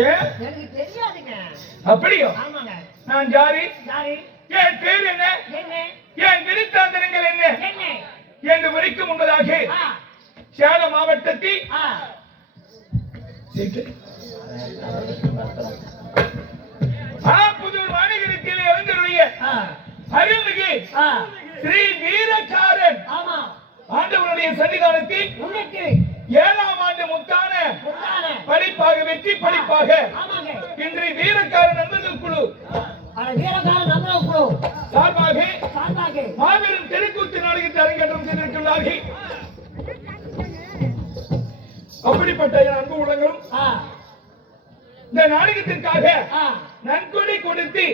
எனக்கு தெரியாதுங்க. அப்படியோ? ஆமாங்க. நான் ஜாரி. என் பேர் என்ன? என் விருத்தாந்தரங்கள் என்ன என்று வரைக்கும் முன்பதாக சேலம் மாவட்டத்தில் புதூர் மாநகரத்தில் எழுந்தருடைய அருள்மிகு ஸ்ரீ வீரக்காரன் ஆண்டவருடைய சன்னிதானத்தில் 7ஆம் ஆண்டு முத்தான படிப்பாக வெற்றி படிப்பாக இன்று வீரக்காரன் நண்பர்கள் குழு சார்பாக மாபெரும் தெருக்கூத்து நாடகத்தை அரங்கேற்றம் செய்திருக்கிறார்கள். அப்படிப்பட்ட அன்பு உள்ளங்களும் இந்த நாடகத்திற்காக நன்கொடை கொடுத்து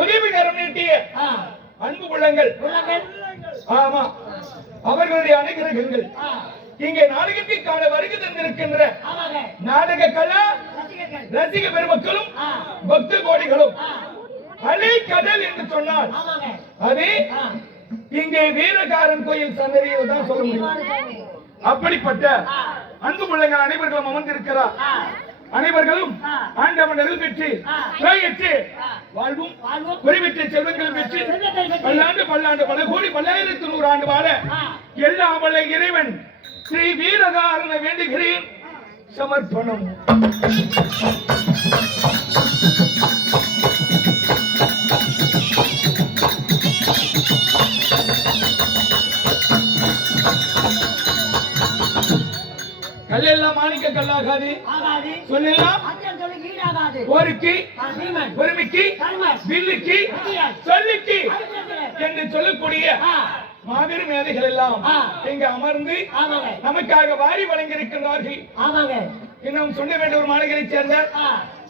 உதவிகரம் நீட்டிய அன்பு உள்ளங்கள், ஆமா அவர்களுடைய அனுகிரகங்கள் இங்கே நாடகத்திற்கான வருகை தந்திருக்கின்ற நாடக கலா ரசிக பெருமக்களும் பக்த கோடிகளும் அலை கடல் என்று சொன்னால் அது இங்கே வீரகாரன் கோயில் சன்னதியில் தான் சொல்ல முடியும். அப்படிப்பட்ட அன்பு பிள்ளைகள் அனைவர்களும் அமர்ந்திருக்கிறார். அனைவர்களும் ஆண்டவன் அருள் பெற்று வாழ்வும் குறிவிட்ட செல்வங்கள் பெற்று பல்லாண்டு பல்லாண்டு பல கோடி 1100 ஆண்டு வாழ எல்லாம் வல்ல இறைவன் ஸ்ரீ வீரகாரனை வேண்டுகிறேன். சமர்ப்பணம். கல்லெல்லாம் மாணிக்க கல்லாகாது சொல்லலாம். ஒருக்கு ஒருமிக்கு வில்லுக்கு சொல்லுக்கு என்று சொல்லக்கூடிய மாபெரும் மேதைகள் எல்லாம் இங்கு அமர்ந்து நமக்காக வாரி வழங்கியிருக்கிறார்கள். இன்னும் சொல்ல வேண்டிய ஒரு மாநகரை சேர்ந்த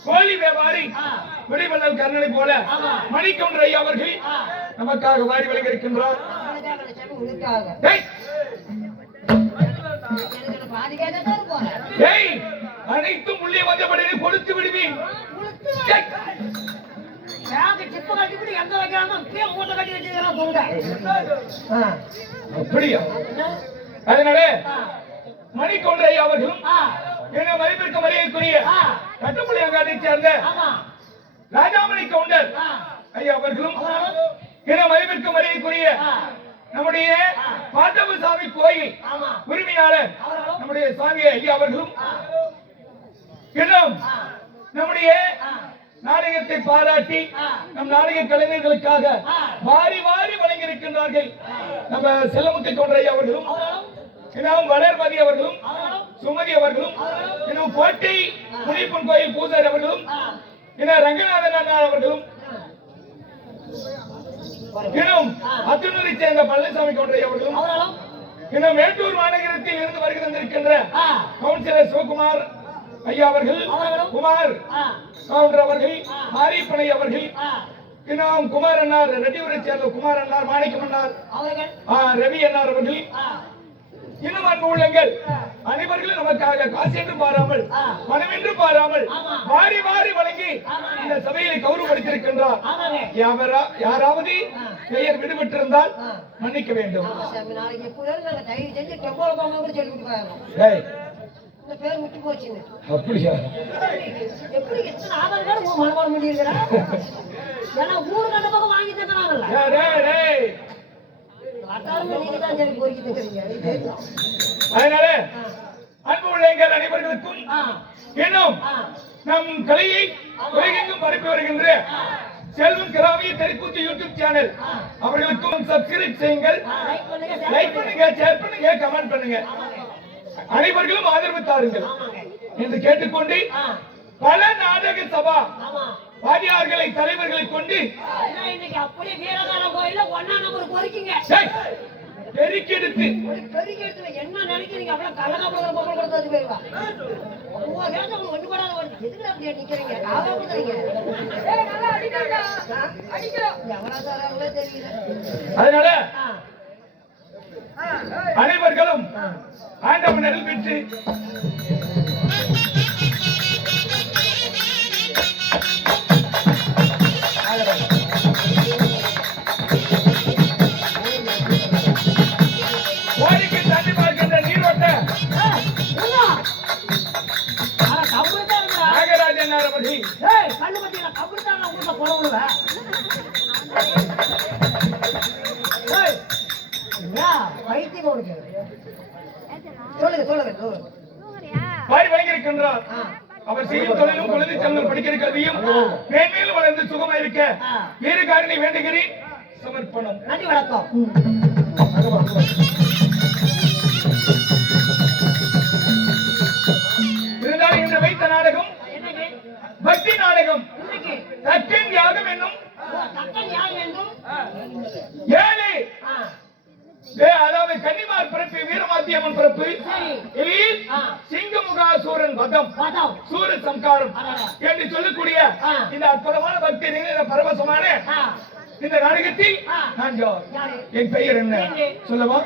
கோழி வியாபாரி விடைவல்லல் கர்ணனை போல மணிக்கொன்றை அவர்கள் நமக்காக வாரி வழங்கியிருக்கின்றார். அனைத்தும் உள்ளே வந்தபடி கொடுத்து விடுவேன். அதனால மணிக்கொன்றை அவர்களும் என்ன மதிப்பிற்கு மரியாதைக்குரிய கட்டுப்படியாங்காட்டை சேர்ந்த ராஜாமணி கவுண்டர் ஐயா அவர்களும் என்ன மதிப்பிற்கு மரியாதைக்குரிய நம்முடைய பாண்டவசாமி கோயில் உரிமையாளர் நம்முடைய சாமி ஐயா அவர்களும் இன்னும் நம்முடைய நாடகத்தை பாராட்டி நம் நாடக கலைஞர்களுக்காக வாரி வாரி வழங்கியிருக்கின்றார்கள். நம்ம செல்லமுத்து கவுண்டர் அவர்களும் இன்னும் வளர்மதி அவர்களும் சுமதி அவர்களும் இன்னும் கோட்டை முனிப்பன் கோயில் பூசாரி அவர்களும் இன்னும் ரங்கநாதன் அண்ணா அவர்களும் இன்னும் அத்துணரை சேர்ந்த பழனிசாமி கவுண்டர் அவர்களும் இன்னும் மேட்டூர் மாநகரத்தில் இருந்து வருகை தந்திருக்கின்ற கவுன்சிலர் சிவகுமார் ஐயா அவர்கள், குமார் கவுண்டர் அவர்கள், மாரிப்பனை அவர்கள், இன்னும் குமார் அண்ணார் ரெட்டியூரை சேர்ந்த குமார் அண்ணார், மாணிக்கம் அண்ணார், ரவி அண்ணார் அவர்கள், இன்னும் அன்பு உள்ளங்கள் அனைவர்களும் நமக்காக காசு என்று பாராமல் பணமென்று பாராமல் வாரி வாரி வழங்கி இந்த சபையை கௌரவப்படுத்தியிருக்கின்றார். யாராவது பெயர் விடுபட்டிருந்தால் மன்னிக்க வேண்டும். பேர் விட்டு போச்சுங்க. அப்படியா? எப்படி எத்தனை ஆதாரங்கள் மனமாற முடியுதுடா? ஏன்னா ஊரு கண்ட பக்கம் வாங்கி தந்தாங்கல்ல. அதனால அன்பு உள்ளங்கள் அனைவர்களுக்கும் இன்னும் நம் கலையை உலகெங்கும் பரப்பி வருகின்ற செல்வம் கிராமிய தெருக்கூத்து யூடியூப் சேனல் அவர்களுக்கும் சப்ஸ்கிரைப் செய்யுங்கள், லைக் பண்ணுங்க, ஷேர் பண்ணுங்க, கமெண்ட் பண்ணுங்க. அனைவர்களும் ஆதரவு தாருங்கள் என்று கேட்டுக்கொண்டு பல நாடக சபா வாதியார்களை தலைவர்களை கொண்டு அப்படியே வீரகாரன் கோயில்ல 1ஆம் நம்பர் பொறுக்கீங்க. பெருக்கெடுத்து என்ன நினைக்கிறீங்க? அவ்வளவு கள்ளக்காப்புல பொருள் கொடுத்து போயிருவா. ஒண்ணு கூட எதுக்கு அப்படியே நிக்கிறீங்க? எவ்வளவு தெரியல. அதனால அனைவர்களும் ஆண்டவன் அருள் பெற்று கோரிக்கை தண்ணி பார்க்கின்ற நீரோட்ட நாகராஜன் அவர்கள் ஏய் கண்ணு பத்தியா கபுர்தான உள்ள போறவங்க ஏய் யா வைத்தியம் உனக்கு சொல்லுங்க வாரி வழங்கியிருக்கின்றார். அவர் செய்யும் தொழிலும் குழந்தை செல்வம் படிக்கிற கல்வியும் மேன்மேலும் வளர்ந்து சுகமா இருக்க வேறு காரணி வேண்டுகிறேன். சமர்ப்பணம். நன்றி வணக்கம். இருந்தாலும் இன்று வைத்த நாடகம் பக்தி நாடகம். தக்கன் யாகம் என்னும் ஏழை அதாவது கன்னிமார் பிறப்பு வீரமாத்தியம்மன் பிறப்பு சிங்கமுகாசூரன் வதம் சூர சம்காரம் என்று சொல்லக்கூடிய இந்த அற்புதமான பக்தி இந்த பரவசமான இந்த நாடகத்தில் நான் என் பெயர் என்ன சொல்லவா?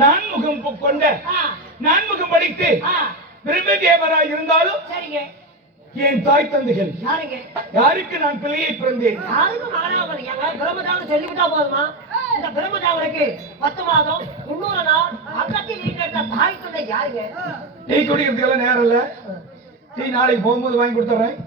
நான்முகம் கொண்ட நான்முகம் படித்து பிரம்மதேவராய் இருந்தாலும் என் தாய் தந்தைகள் யாருக்கு நான் பிள்ளையை பிறந்தேன் பிரம்மதாவன் சொல்லிவிட்டா போதுமா? இந்த பிரம்மதாவனுக்கு 10 மாதம் 300 நாள் அக்கத்தில் இருக்கிற தாய் தந்தை யாருங்க? டீ குடிக்கிறதுக்கெல்லாம் நேரம் இல்ல. டீ நாளைக்கு போகும்போது வாங்கி கொடுத்துறேன்.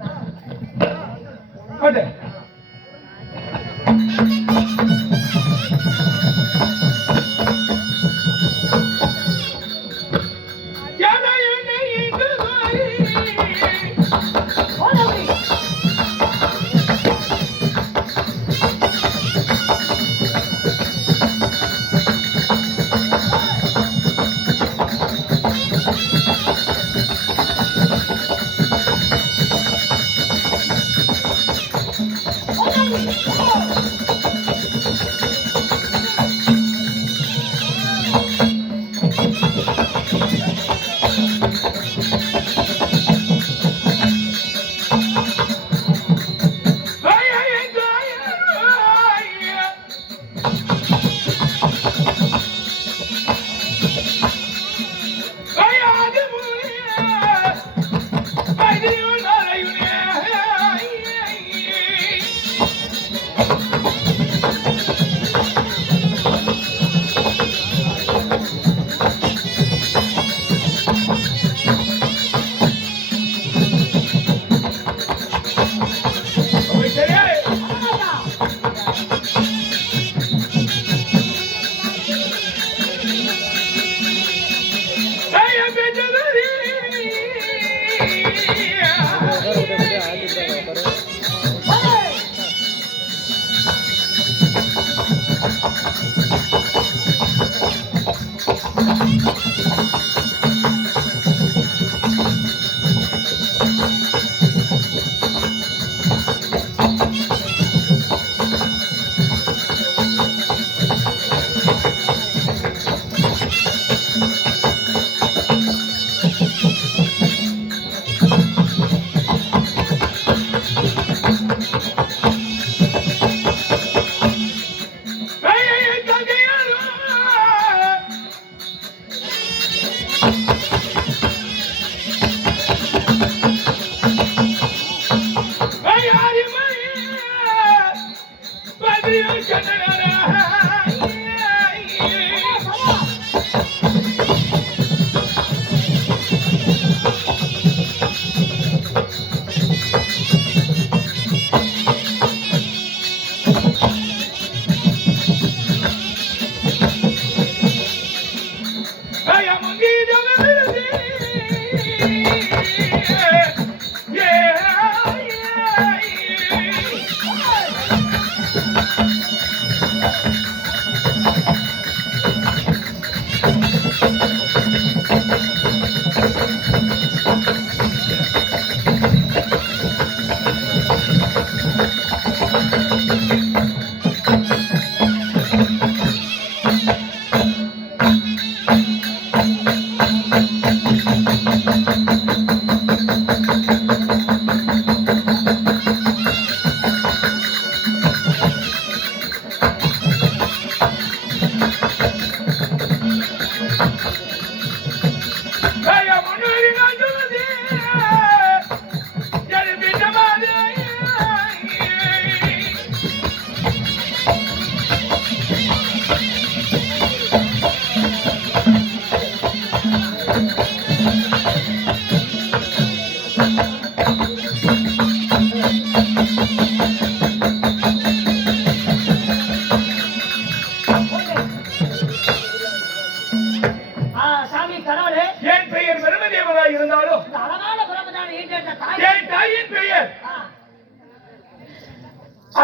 சாமி கடவுளே, என் பெயர் பிரம்மதேவனாய் இருந்தாலும் இந்த அழகான பிரம்மதான ஈட்டேற்ற தாய் என் தாயின் பெயர்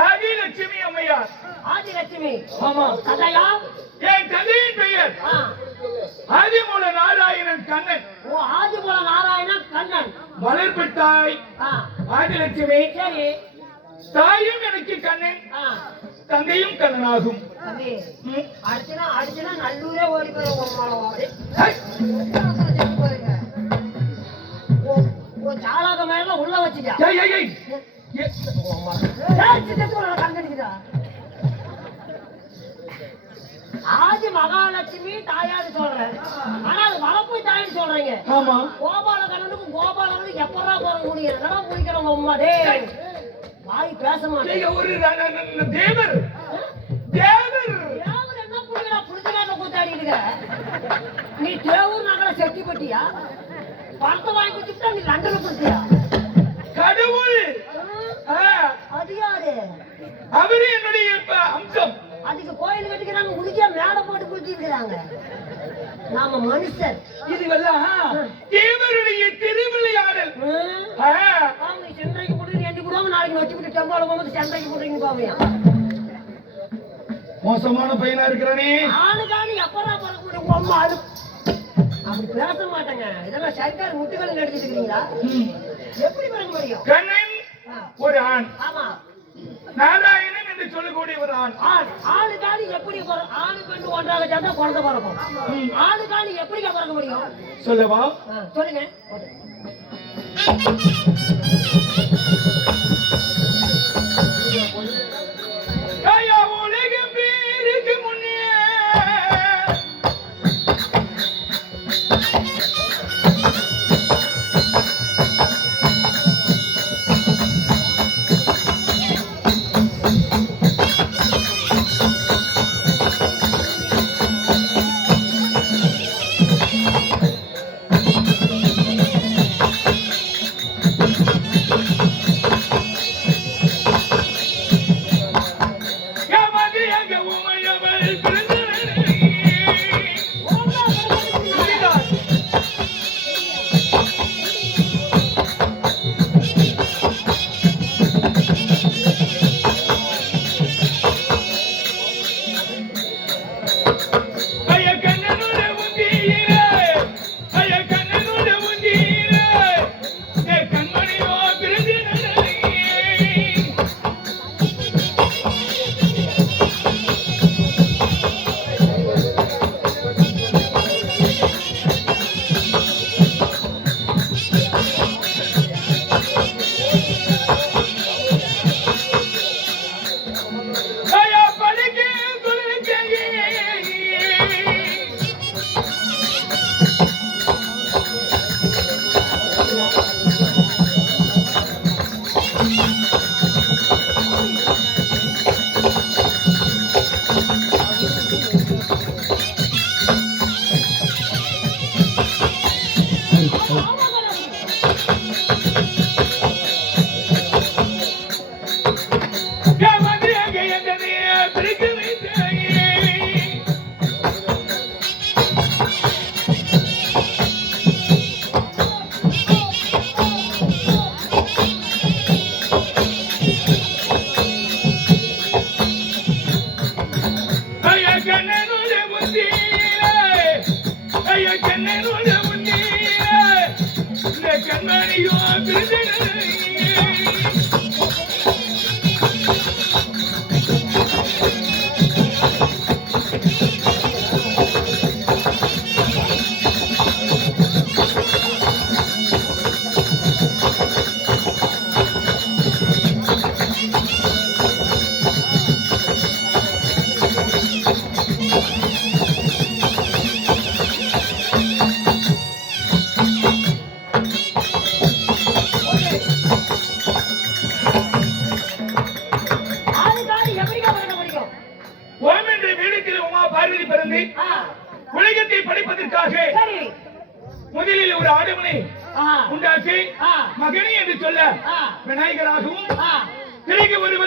ஆதிலட்சுமி அம்மையார். ஆதிலட்சுமி. ஆமா. கதையா? என் தந்தையின் பெயர் ஆதிமூல நாராயணன் கண்ணன். ஓ, ஆதிமூல நாராயணன் கண்ணன். வளர்ப்பிட்டாய் ஆதிலட்சுமி. சரி. தாயும் எனக்கு கண்ணன், தந்தையும் கண்ணனாகும். அடிச்சுனா அடிச்சுனா நல்லூரே ஓடி சாலாக மேல உள்ள வச்சுக்கா. ஆதி மகாலட்சுமி தாயாரு சொல்றேன், ஆனா அது வளர்ப்பு தாயின்னு சொல்றீங்க. ஆமா. கோபாலகண்ணனுக்கும் கோபாலகனுக்கு எப்படா போற முடியும்? என்னடா குடிக்கிறவங்க உண்மாடே வாய் பேச மாட்டேன். ஒரு தேவர் தேவர் தேவர் என்ன புடிக்கிறா? புடிச்சகாட்ட கூத்தாடி இருக்க நீ. தேவூர் நகர செட்டி பட்டியா? பணத்தை வாங்கி கொடுத்துட்டா நீ லண்டனை கொடுத்தியா? கடவுள். அது யாரு? அவரு என்னுடைய அம்சம். அதுக்கு கோயில் கட்டிக்கிறாங்க, முடிச்சா மேடை போட்டு குடிச்சிருக்கிறாங்க. நாம மனுஷன். இதுவெல்லாம் தேவருடைய திருவிளையாடல். அவங்க சென்றைக்கு போட்டு எண்டி போடுவாங்க, நாளைக்கு நொட்டி விட்டு டெம்போல போகும்போது சென்றைக்கு போட்டுன்னு போவையா? மோசமான பையனா இருக்கிறானே. ஆளுக்கானு எப்படா பிறக்க முடியும்? அம்மா அது அப்படி பேச மாட்டேங்க. இதெல்லாம் சர்க்கார் முட்டுகள் நடிச்சிட்டு இருக்கீங்களா? எப்படி பிறக்க முடியும்? கண்ணன் ஒரு ஆண். ஆமா. நாராயணன் என்று சொல்லக்கூடிய ஒரு ஆண். ஆளுக்கானு எப்படி ஆணு பெண்ணு ஒன்றாக சேர்ந்தா குழந்தை பிறக்கும். ஆளுக்கானு எப்படி பிறக்க முடியும்? சொல்லவா? சொல்லுங்க. உலகம் பேருக்கு முன்னே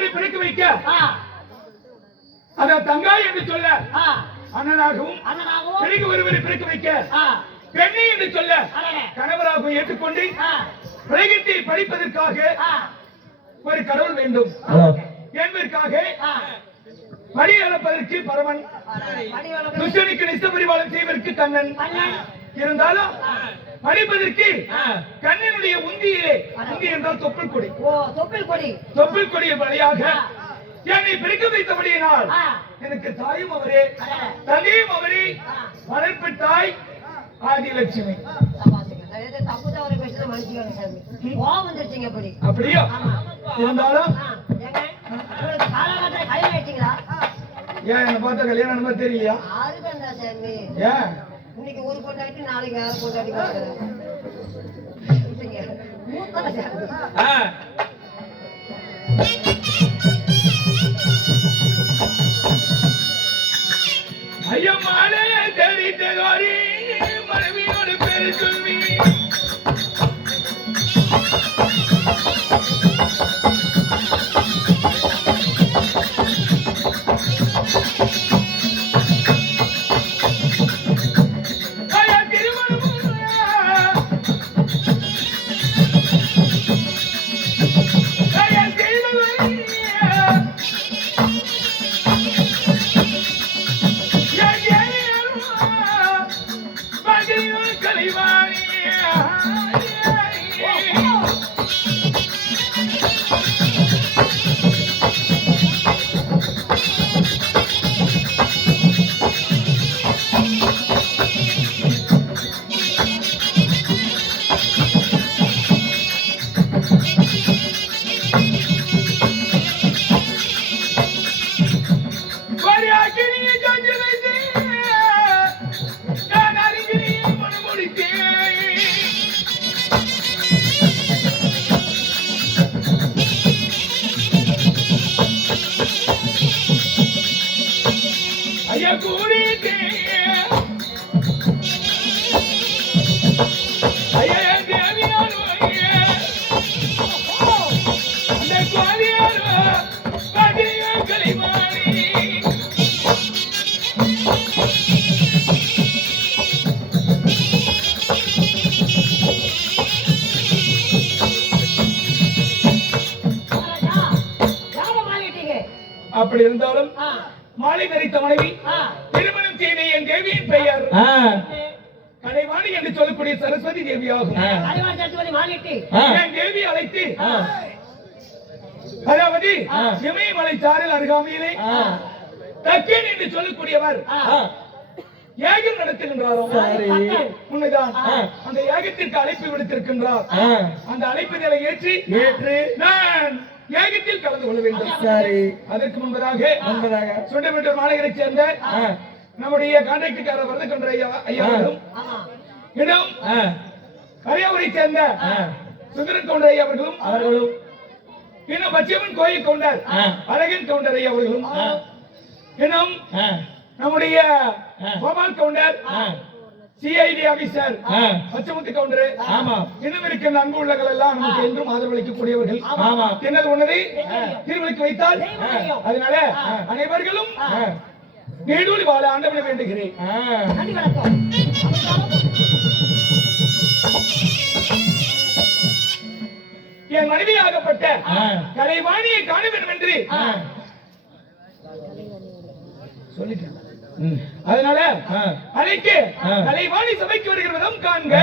ஒருவரை பிறக்க வைக்க அத தங்காய் என்று சொல்ல அண்ணனாகவும் பிறகு ஒருவரை பிறக்க வைக்க பெண்ணை என்று சொல்ல கணவராகவும் ஏற்றுக்கொண்டு உலகத்தை படிப்பதற்காக ஒரு கடவுள் வேண்டும் என்பதற்காக படி அளப்பதற்கு பரமன், துஷ்டனுக்கு நிஷ்ட பரிபாலனம் செய்வதற்கு கண்ணன் இருந்தாலும் படிப்பதற்கு கண்ணனுடைய உந்தியிலே, உந்தி என்றால் தொப்புள் கொடி, தொப்புள் கொடிய வழியாக என்னை பிரிக்க வைத்தபடியினால் எனக்கு தாயும் அவரே தந்தையும் அவரே வளர்ப்பு தாய் ஆதிலட்சுமி. அப்படியா இருந்தாலும் ஏன் என்ன பார்த்தா கல்யாணம் மாதிரி தெரியலையா? ஏன் இன்னைக்கு ஒரு பொண்டாட்டி நாளைக்கு வேற பொண்டாட்டி ஐயம்மாளே தெரிந்தோரி மனைவியோடு பேரு சொல்லி அப்படி இருந்தாலும் மாலை தரித்த மனைவி திருமணம் செய்த என் தேவியின் பெயர் கலைவாணி என்று சொல்லக்கூடிய சரஸ்வதி தேவியாகும். என் தேவி அழைத்து அதாவது இமயமலை சாரல் அருகாமையிலே தக்கேன் என்று சொல்லக்கூடியவர் யாகம் நடத்துகின்றாரோ உண்மைதான். அந்த யாகத்திற்கு அழைப்பு விடுத்திருக்கின்றார். அந்த அழைப்புகளை ஏற்று நான் யாகத்தில் கலந்து கொள்ள வேண்டும். சரி, அதற்கு முன்பதாக சுண்டமேட்டூர் மாநகரைச் சேர்ந்த நம்முடைய கான்ட்ராக்டர் வரதுகின்ற ஐயாவும் இடம் கரையாவூரை சேர்ந்த சுந்தரன் கவுண்டர் ஐயா அவர்களும் இன்னும் பச்சையம்மன் கோயில் கவுண்டர் அழகன் கவுண்டர் ஐயா அவர்களும் இன்னும் நம்முடைய கோபால் கவுண்டர் சிஐடி ஆபீசர் பச்சமுத்து கவுண்டர் இன்னும் இருக்கின்ற அன்பு உள்ளங்கள் எல்லாம் நமக்கு என்றும் ஆதரவளிக்கக்கூடியவர்கள். என்னது ஒன்னதை தீர்வளிக்க வைத்தால் அதனால அனைவர்களும் நீடூழி வாழ ஆண்டவனை வேண்டுகிறேன். என் மனைவியாகப்பட்ட கலைவாணியை காண வேண்டும் என்று சொல்லிட்டேன். அதனால அழைக்க கலைவாணி சபைக்கு வருகிற விதம் காண்க.